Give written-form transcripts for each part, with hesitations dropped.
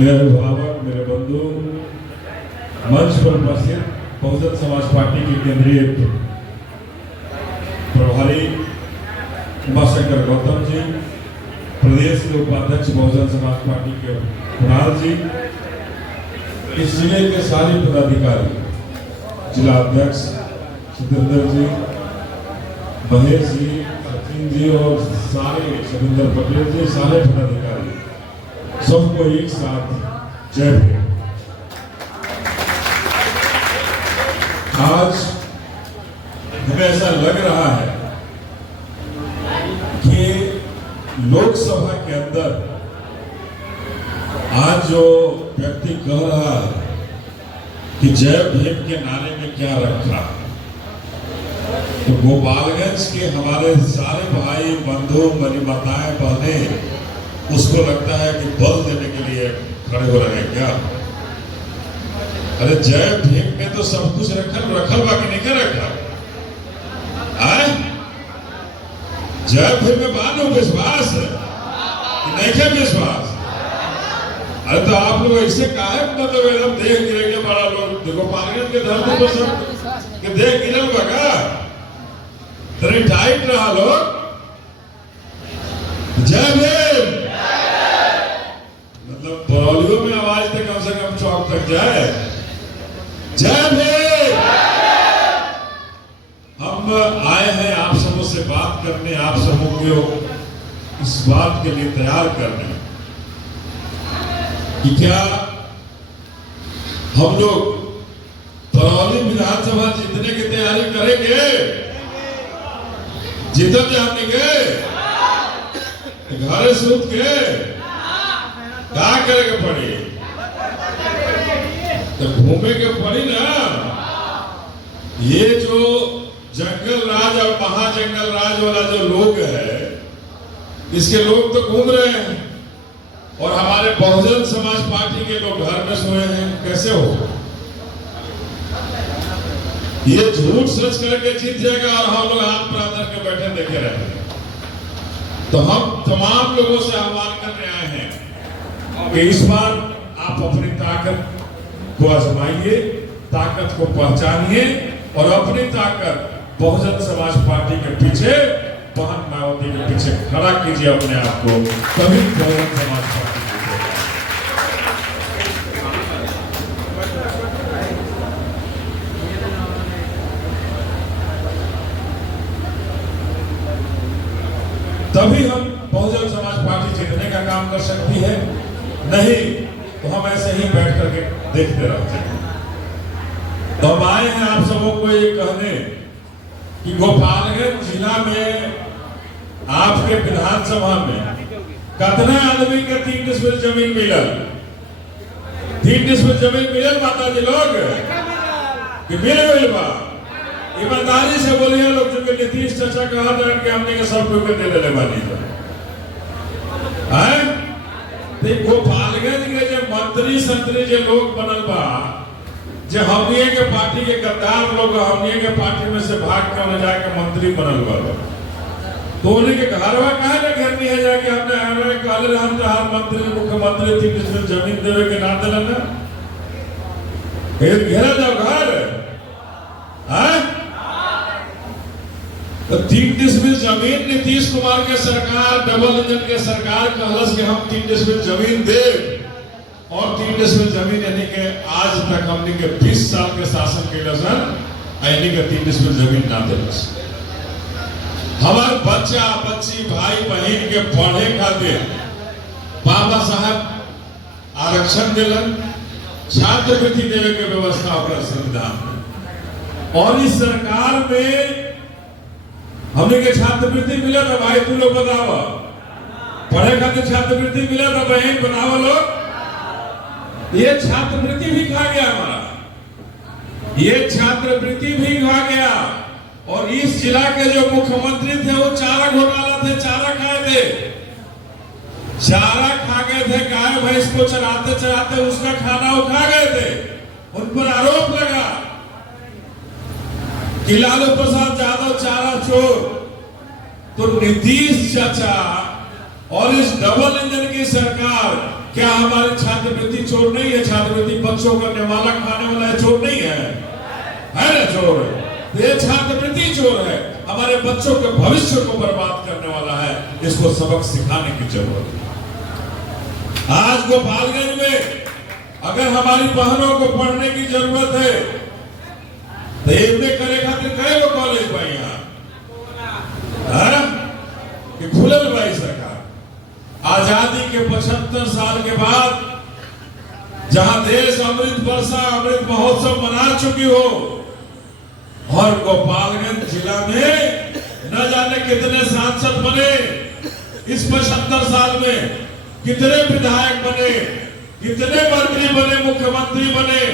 मेरे अभिभावक, मेरे बंधु, मंच पर उपस्थित बहुजन समाज पार्टी के केंद्रीय प्रभारी उमाशंकर गौतम जी, प्रदेश के उपाध्यक्ष बहुजन समाज पार्टी के कुणाल जी, इस जिले के सारे पदाधिकारी, जिला अध्यक्ष सतेंद्र जी, महेश जी, सचिन जी और सारे सतेंद्र पटेल जी, सारे पदाधिकारी, सबको एक साथ जय भीम। आज हमें ऐसा लग रहा है कि लोकसभा के अंदर आज जो व्यक्ति कह रहा है कि जय भीम के नारे में क्या रखा, तो गोपालगंज के हमारे सारे भाई बंधु मनीमाताएं बहनें उसको लगता है कि बल देने के लिए खड़े हो रहे हैं क्या? अरे जय भीम में तो सब कुछ रखल बाकी नहीं क्या रखा है? जय भीम में बानो विश्वास है कि नहीं क्या विश्वास? अरे तो आप लोग ऐसे काहे मतलब एकदम देह गिरे के बड़ा लोग गोपालगंज के धरती पर सब के देह गिरल बगा तरी टाइट रहा लोग। जय भीम मतलब बरौलियों में आवाज तक कम से कम चौक तक जाए। जय भीम। हम आए हैं आप सबों से बात करने, आप सबों को इस बात के लिए तैयार करने कि क्या हम लोग बरौली विधानसभा जीतने की तैयारी करेंगे? जीतब जाने के घर सूत के क्या करेंगे पड़ी तो घूमे के पड़ी ना। ये जो जंगल राज और महाजंगल राज वाला जो लोग है, इसके लोग तो घूम रहे हैं और हमारे बहुजन समाज पार्टी के लोग घर में सोए हैं। कैसे हो? ये झूठ सच करके जीत जाएगा और हम लोग हाथ पर अंदर के बैठे देखे रहेंगे। तो हम तमाम लोगों से आह्वान करने आए हैं कि इस बार आप अपनी ताकत को आजमाइए, ताकत को पहचानिए और अपनी ताकत बहुजन समाज पार्टी के पीछे, बहन मायावती के पीछे खड़ा कीजिए अपने आप को, तभी बहुजन समाज पार्टी तभी हम बहुजन समाज पार्टी जीतने का काम कर सकती है। नहीं तो हम ऐसे ही बैठ करके देखते रहते हैं। तो हम आए हैं आप सबों को ये कहने कि गोपालगंज जिला में आपके विधानसभा में कितना आदमी के 3 डिसमिल जमीन मिलल? 3 डिसमिल जमीन मिलल माता जी लोग कि मिल गई बा? ईमानदारी से बोलिए लोग, जो नीतीश चाचा कहा था कि हमने के सब कोई दे देने वाली है। गोपालगंज के जो मंत्री संतरी जो लोग बनल बा, जो हमनिए के पार्टी के गद्दार लोग हमनिए के पार्टी में से भाग कर जाके मंत्री बनल बा, तो उन्हीं के घरवा कहा ना घेरनी है जाके हमने कहले हम तो हर मंत्री मुख्यमंत्री 3 डिसमिल जमीन देवे के ना दिला ना घेरा जाओ घर है। तो 3 डिसमिल जमीन नीतीश कुमार के सरकार, डबल इंजन के सरकार कहलस कि हम 3 डिसमिल जमीन दे और 3 डिसमिल जमीन यानी कि आज तक हमने के 20 साल के शासन के लसन यानी कि 3 डिसमिल जमीन ना दिलस। हमारे बच्चा बच्ची भाई बहन के पढ़े खातिर बाबा साहब आरक्षण दिलन, छात्रवृत्ति देवे के व्यवस्था अपना संविधान में। और इस सरकार में हमने के छात्रवृत्ति मिला था भाई, तू लोग बताओ पढ़े खातिर छात्रवृत्ति मिला था बहन बनाओ लोग। ये छात्रवृत्ति भी खा गया हमारा, ये छात्रवृत्ति भी खा गया। और इस जिला के जो मुख्यमंत्री थे वो चारा घोटाला थे, चारा खाए थे, चारा खा गए थे, गाय भैंस को चराते चराते उसका खाना वो खा गए थे। उन पर आरोप लगा कि लालू प्रसाद यादव चारा चोर। तो नीतीश चाचा और इस डबल इंजन की सरकार क्या हमारे छात्रवृत्ति चोर नहीं है? छात्रवृत्ति बच्चों का निवाला खाने वाला है, चोर नहीं है? है ना चोर? तो ये छात्रवृत्ति चोर है, हमारे बच्चों के भविष्य को बर्बाद करने वाला है। इसको सबक सिखाने की जरूरत है। आज गोपालगंज में अगर हमारी बहनों को पढ़ने की जरूरत है तो एमए करे खातिर कई गो कॉलेज भाई यहाँ कि खुलल भाई सरकार। आजादी के 75 साल के बाद जहां देश अमृत वर्षा अमृत महोत्सव मना चुकी हो और गोपालगंज जिला में न जाने कितने सांसद बने इस 75 साल में, कितने विधायक बने, कितने मंत्री बने, मुख्यमंत्री बने,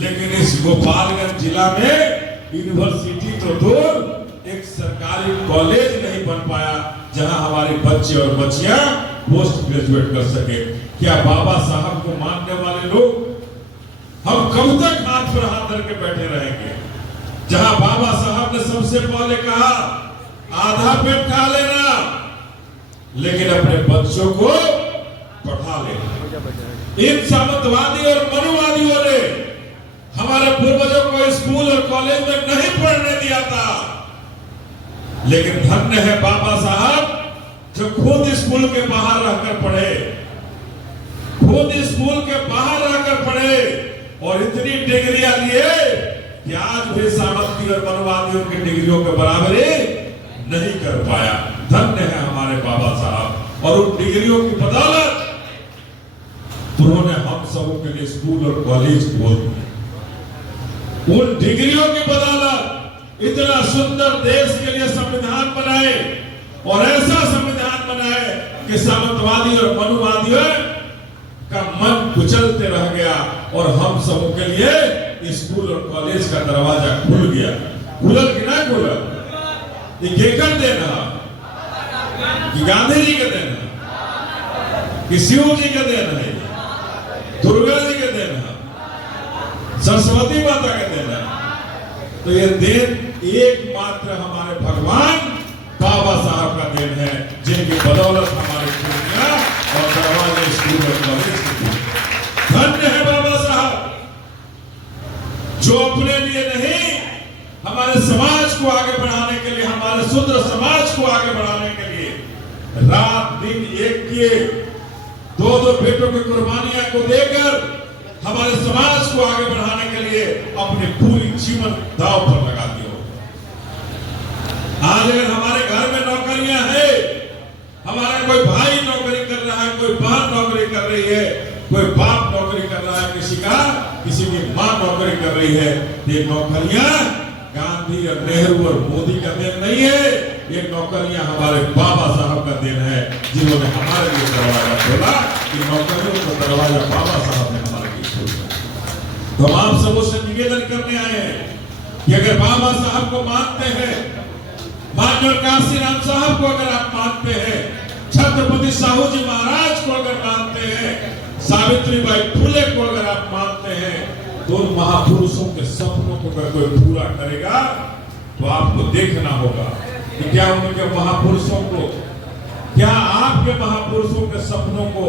लेकिन इस गोपालगंज जिला में यूनिवर्सिटी तो दूर एक सरकारी कॉलेज नहीं बन पाया जहां हमारे बच्चे और बच्चियां पोस्ट ग्रेजुएट कर सके। क्या बाबा साहब को मानने वाले लोग हम कब तक हाथ पर हाथ धर के बैठे रहेंगे? जहां बाबा साहब ने सबसे पहले कहा आधा पेट खा लेना लेकिन अपने बच्चों को पढ़ा लेना। इन सामंतवादी और मनुवादियों ने हमारे पूर्वजों को स्कूल और कॉलेज में नहीं पढ़ने दिया था, लेकिन धन्य है बाबा साहब जो खुद स्कूल के बाहर रहकर पढ़े, खुद स्कूल के बाहर रहकर पढ़े और इतनी डिग्रियां लिए कि आज भी सामंती और मनुवादियों की डिग्रियों के बराबरी नहीं कर पाया। धन्य है हमारे बाबा साहब। और उन डिग्रियों की बदौलत उन्होंने हम सबों के लिए स्कूल और कॉलेज खोल दिए। उन डिग्रियों की बदौलत इतना सुंदर देश के लिए संविधान बनाए और ऐसा संविधान बनाए कि सामंतवादी और मनुवादियों का मन कुचलते रह गया और हम सबों के लिए स्कूल और कॉलेज का दरवाजा खुल गया। खुलल कि ना खुलल? ये केकर देना? कि गांधी जी के देना? कि शिव जी के देना है? दुर्गा जी के देना? सरस्वती माता के देना? तो ये देन एकमात्र हमारे भगवान बाबा साहब का देन है, जिनकी बदौलत हमारे दुनिया और दरवाजे स्कूल और कॉलेज के। धन्य है बाबा साहब जो अपने लिए नहीं हमारे समाज को आगे बढ़ाने के लिए, हमारे शूद्र समाज को आगे बढ़ाने के लिए रात दिन एक किए, दो दो बेटों की कुर्बानियां को देकर हमारे समाज को आगे बढ़ाने के लिए अपने पूरी जीवन दांव पर लगा दिया। आज अगर हमारे घर में नौकरियां हैं, हमारा कोई भाई नौकरी कर रहा है, कोई बहन नौकरी कर रही है, कोई बाप नौकरी कर रहा है, किसी की मां नौकरी कर रही है, ये नौकरियां गांधी और नेहरू और मोदी का देन नहीं है, ये नौकरियां हमारे बाबा साहब का देन है, जिन्होंने हमारे लिए दरवाजा खोला। कि नौकरियों का दरवाजा बाबा साहब ने हमारे लिए खोला। तो हम आप सबों से निवेदन करने आए हैं कि अगर बाबा साहब को मानते हैं, माननीय काशीराम साहब को अगर आप मानते हैं, छत्रपति साहू जी महाराज को अगर मानते हैं, सावित्रीबाई फुले को अगर आप मानते हैं, तो उन महापुरुषों के सपनों को अगर कोई पूरा करेगा तो आपको देखना होगा कि क्या उनके महापुरुषों को, क्या आपके महापुरुषों के सपनों को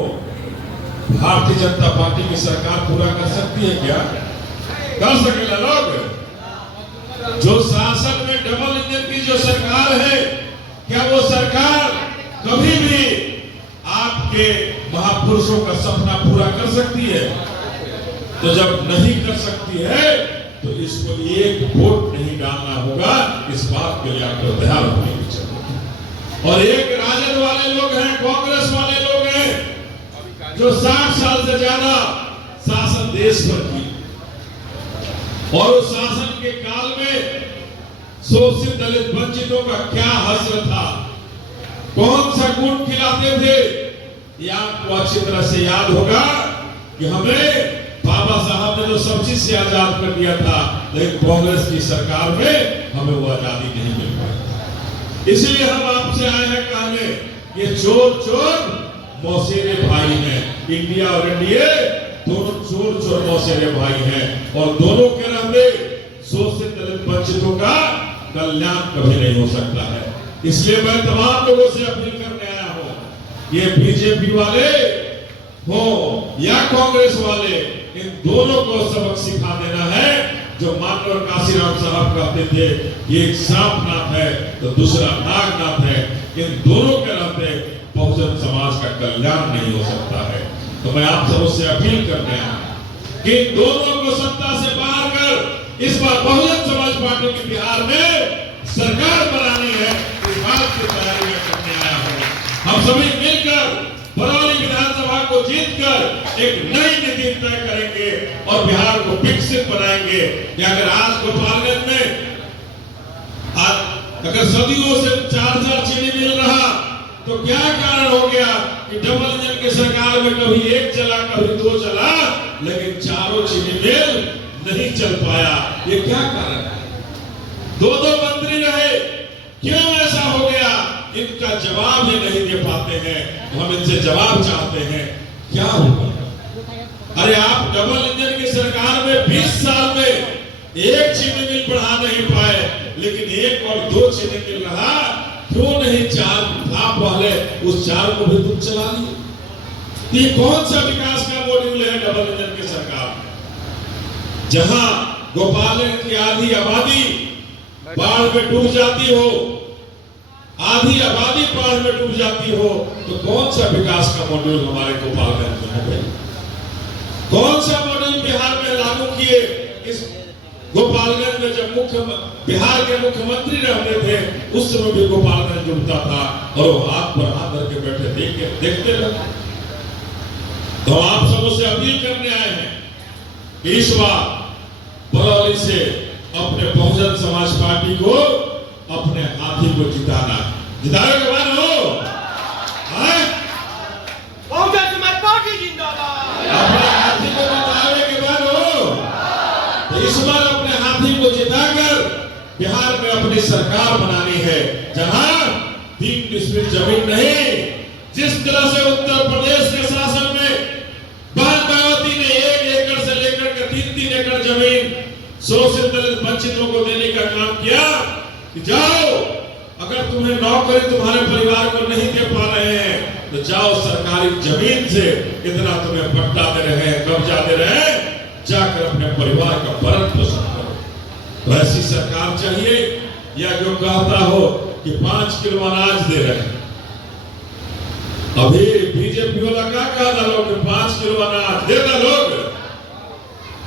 भारतीय जनता पार्टी की सरकार पूरा कर सकती है? क्या कर सकेगा? लोग जो शासन में डबल इंजन की जो सरकार है, क्या वो सरकार कभी भी आपके महापुरुषों का सपना पूरा कर सकती है? तो जब नहीं कर सकती है तो इसको एक वोट नहीं डालना होगा। इस बात के लिए आपको तैयार होने की जरूरत है। और एक राजद वाले लोग हैं, कांग्रेस वाले लोग हैं जो 60 साल से ज्यादा शासन देश पर की, और उस शासन के काल में शोषित दलित वंचितों का क्या हश्र था, कौन सा गुण खिलाते थे, ये आपको अच्छी तरह से याद होगा कि हमें बाबा साहब ने जो सब चीज से आजाद कर दिया था, लेकिन कांग्रेस की सरकार में हमें वो आजादी नहीं मिल पाई। इसलिए हम आपसे आए हैं कहने, ये चोर चोर मौसेरे भाई हैं। इंडिया और एनडीए दोनों चोर चोर मौसेरे भाई हैं, और दोनों के रहते शोषित दलित वंचितों का कल्याण कभी नहीं हो सकता है। इसलिए मैं तमाम लोगों से अपील करने आया हूं, ये बीजेपी वाले हो या कांग्रेस वाले, इन दोनों को सबक सिखा देना है। जो मानवर काशीराम साहब कहते थे ये एक सांपनाथ है तो दूसरा नागनाथ है, इन दोनों के रहते बहुजन समाज का कल्याण नहीं हो सकता है। तो मैं आप सबसे अपील करने आया कि दोनों को सत्ता से बाहर कर इस बार बहुजन समाज पार्टी की बिहार में सरकार बनानी है। इस बात की तैयारियां करने आया हूं। हम सभी मिलकर बरौनी विधानसभा को जीतकर एक नई नीति तय करेंगे और बिहार को विकसित बनाएंगे। कि अगर आज गोपालगंज में अगर सदियों से 4 चीनी मिल रहा तो क्या कारण हो गया कि डबल इंजन की सरकार में कभी एक चला कभी 2 चला, लेकिन चारों चीनी मिल नहीं चल पाया। ये क्या कारण है? 2 मंत्री रहे, क्यों ऐसा हो गया? इनका जवाब ही नहीं दे पाते हैं। हम इनसे जवाब चाहते हैं, क्या होगा? अरे आप डबल इंजन की सरकार में 20 साल में एक चीनी मिल बढ़ा नहीं पाए, लेकिन 1 और 2 चीनी मिल रहा, क्यों नहीं 4 आप पहले उस 4 को भी तुम चला लिए? ये कौन सा विकास का मॉड्यूल है डबल इंजन की सरकार? जहां गोपालगंज की आधी आबादी बाढ़ में डूब जाती हो, आधी आबादी बाढ़ में डूब जाती हो, तो कौन सा विकास का मॉड्यूल हमारे गोपालगंज में है? कौन सा मॉड्यूल बिहार में लागू किए? इस गोपालगंज में जब बिहार के मुख्यमंत्री रहते थे उस समय भी गोपालगंज डूबता था और वो हाथ पर हाथ धर के बैठे देखते रहे। तो आप सबों से अपील करने आए हैं कि इस बार बरौनी से अपने बहुजन समाज पार्टी को, अपने हाथी को जिताना। जिताने के बाद हो बहुजन समाज पार्टी जिंदाबाद। अपने हाथी को जिताने के बाद हो तो इस बार अपने हाथी को जिताकर बिहार में अपनी सरकार बनानी है, जहां 3 डिस्ट्रिक्ट जमीन नहीं। जिस तरह से उत्तर प्रदेश के शासन में मायावती ने 1 एकड़ से लेकर के 3-3 एकड़ जमीन शोषित दलित वंचितों को देने का काम किया कि जाओ, अगर तुम्हें नौकरी तुम्हारे परिवार को नहीं दे पा रहे हैं तो जाओ सरकारी जमीन से इतना तुम्हें पट्टा दे रहे हैं, कब्जा दे रहे हैं, जाकर अपने परिवार का भरण पोषण करो। तो ऐसी सरकार चाहिए या जो कहता हो कि 5 किलो अनाज दे रहे हैं? अभी बीजेपी वाला क्या कहता लोग कि 5 किलो अनाज देता लोग।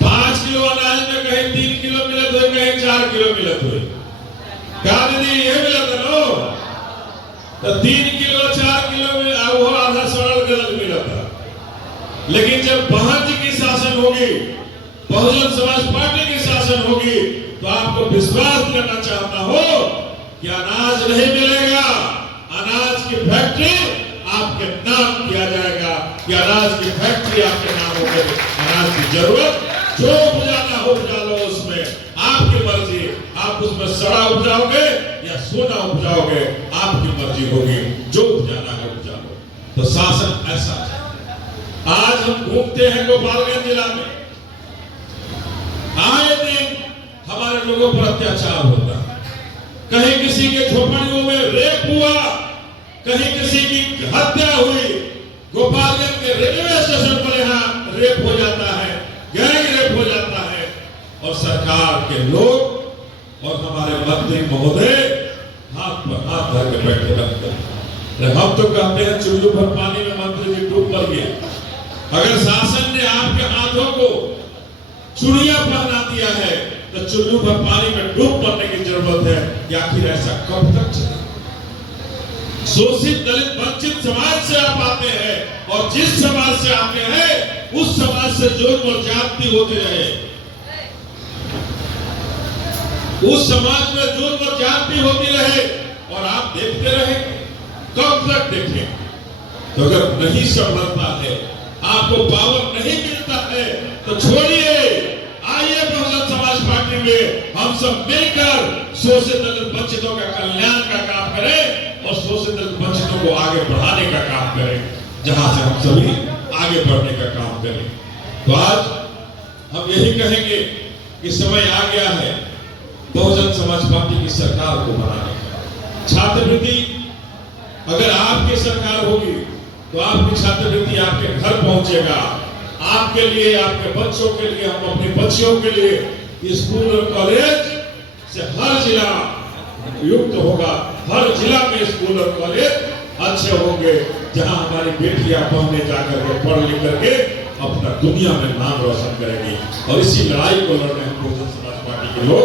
5 किलो अनाज में कहीं 3 किलो मिलत हो, कहीं 4 किलो मिलत हो। क्या दीदी ये मिलत है नो? तो 3 किलो 4 किलो में वो आधा सरल गलत मिलत है। लेकिन जब बहन जी की शासन होगी, बहुजन समाज पार्टी की शासन होगी, तो आपको विश्वास करना चाहता हो कि अनाज नहीं मिलेगा, अनाज की फैक्ट्री आपके नाम किया जाएगा कि अनाज की फैक्ट्री आपके नाम होगी। अनाज की जरूरत जो उपजाना हो उपजा लो, उसमें आपकी मर्जी। आप उसमें सड़ा उपजाओगे या सोना उपजाओगे, आपकी मर्जी होगी। जो उपजाना है उपजा लो। तो शासन ऐसा है। आज हम घूमते हैं गोपालगंज जिला में, आए दिन हमारे लोगों पर अत्याचार होता है। कहीं किसी के झोपड़ियों में रेप हुआ, कहीं किसी की हत्या हुई। गोपालगंज के रेलवे स्टेशन पर यहाँ रेप हो जाता है, गैंग रेप हो जाता है, और सरकार के लोग और हमारे मंत्री महोदय हाथ पर हाथ धर के बैठे रहते हैं। हम तो कहते हैं चुल्लू भर पानी में मंत्री जी डूब मर गया। अगर शासन ने आपके हाथों को चुड़िया पहना दिया है तो चुल्लू भर पानी में डूब मरने की जरूरत है। या फिर ऐसा कब तक चलेगा? शोषित दलित वंचित समाज से आप आते हैं, और जिस समाज से आते हैं उस समाज से जुल्म और ज्यादती होती रहे, उस समाज में जुल्म और ज्यादती होती रहे और आप देखते रहे, कब तक देखें? तो अगर नहीं संभलता है, आपको पावर नहीं मिलता है, तो छोड़िए, आइए बहुजन समाज पार्टी में हम सब मिलकर शोषित दलित वंचितों का कल्याण का काम करें और शोषित दलित वंचितों को आगे बढ़ाने का काम करें, जहां से हम सभी आगे बढ़ने का काम करें। तो आज हम यही कहेंगे कि समय आ गया है बहुजन समाज पार्टी की सरकार को बनाने का। छात्रवृत्ति अगर आपकी सरकार होगी तो आपकी छात्रवृत्ति आपके घर पहुंचेगा। आपके लिए, आपके बच्चों के लिए, हम अपनी बच्चियों के लिए स्कूल और कॉलेज से हर जिला युक्त होगा। हर जिला में स्कूल और कॉलेज अच्छे होंगे, जहां हमारी बेटियां पढ़ने जाकर के पढ़ लिख करके अपना दुनिया में नाम रोशन करेंगी। और इसी लड़ाई को लड़ने हम बहुजन समाज पार्टी के लोग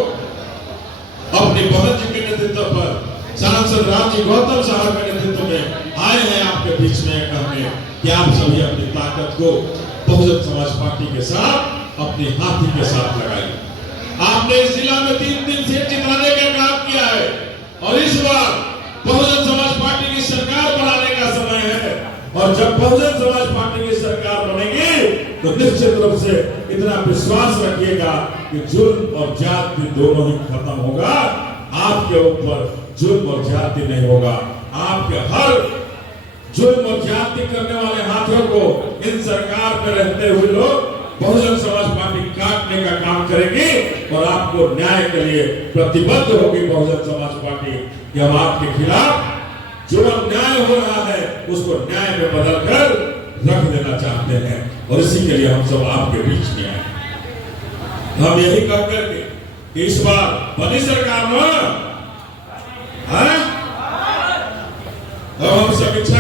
अपनी बहन जी के नेतृत्व पर, सांसद रामजी गौतम साहब के नेतृत्व में आए हैं आपके बीच में कहने कि आप सभी अपनी ताकत को बहुजन समाज पार्टी के साथ, अपनी हाथी के साथ लगाइए। आपने इस जिला में 3 सीट जिताने का काम किया है और इस बार बहुजन समाज पार्टी की सरकार बनाने का समय है। और जब बहुजन समाज पार्टी की सरकार बनेगी तो निश्चित रूप से इतना विश्वास रखिएगा कि जुल्म और जाति दोनों ही खत्म होगा। आपके ऊपर जुल्म और जाति नहीं होगा। आपके हर जुल्म और जाति करने वाले हाथों को इन सरकार में रहते हुए लोग बहुजन समाज पार्टी काटने का काम करेगी और आपको न्याय के लिए प्रतिबद्ध होगी बहुजन समाज पार्टी कि हम आपके खिलाफ जो अन्याय हो रहा है उसको न्याय में बदलकर रख देना चाहते हैं। और इसी के लिए हम सब आपके बीच में आए। हम यही कह करके कि इस बार बनी सरकार में हम समीक्षा